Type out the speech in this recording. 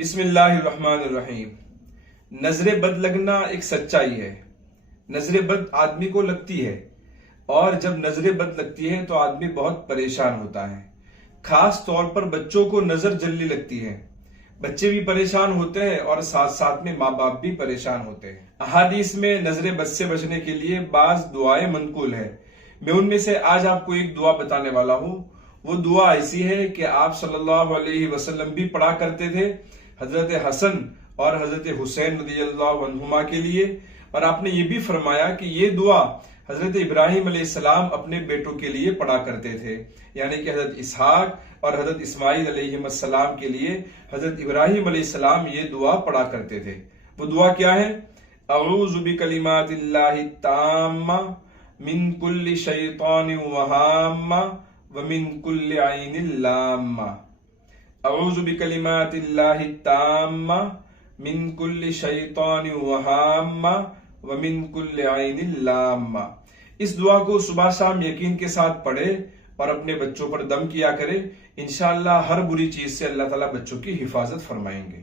بسم اللہ الرحمن الرحیم۔ نظر بد لگنا ایک سچائی ہے۔ نظر بد آدمی کو لگتی ہے، اور جب نظر بد لگتی ہے تو آدمی بہت پریشان ہوتا ہے۔ خاص طور پر بچوں کو نظر جلدی لگتی ہے۔ بچے بھی پریشان ہوتے ہیں اور ساتھ ساتھ میں ماں باپ بھی پریشان ہوتے ہیں۔ احادیث میں نظر بد سے بچنے کے لیے بعض دعائیں منقول ہے۔ میں ان میں سے آج آپ کو ایک دعا بتانے والا ہوں۔ وہ دعا ایسی ہے کہ آپ صلی اللہ علیہ وسلم بھی پڑھا کرتے تھے حضرت حسن اور حضرت حسین رضی اللہ عنہما کے لیے، اور آپ نے یہ بھی فرمایا کہ یہ دعا حضرت ابراہیم علیہ السلام اپنے بیٹوں کے لیے پڑھا کرتے تھے، یعنی کہ حضرت اسحاق اور حضرت اسماعیل علیہ السلام کے لیے حضرت ابراہیم علیہ السلام یہ دعا پڑھا کرتے تھے۔ وہ دعا کیا ہے؟ اعوذ بکلمات اللہ التامہ من کل شیطان وہامہ ومن کل عین لامہ۔ اعوذ بکلمات اللہ التامہ من کل شیطان وہامہ ومن کل عین لامہ۔ اس دعا کو صبح شام یقین کے ساتھ پڑھے اور اپنے بچوں پر دم کیا کرے۔ انشاءاللہ ہر بری چیز سے اللہ تعالیٰ بچوں کی حفاظت فرمائیں گے۔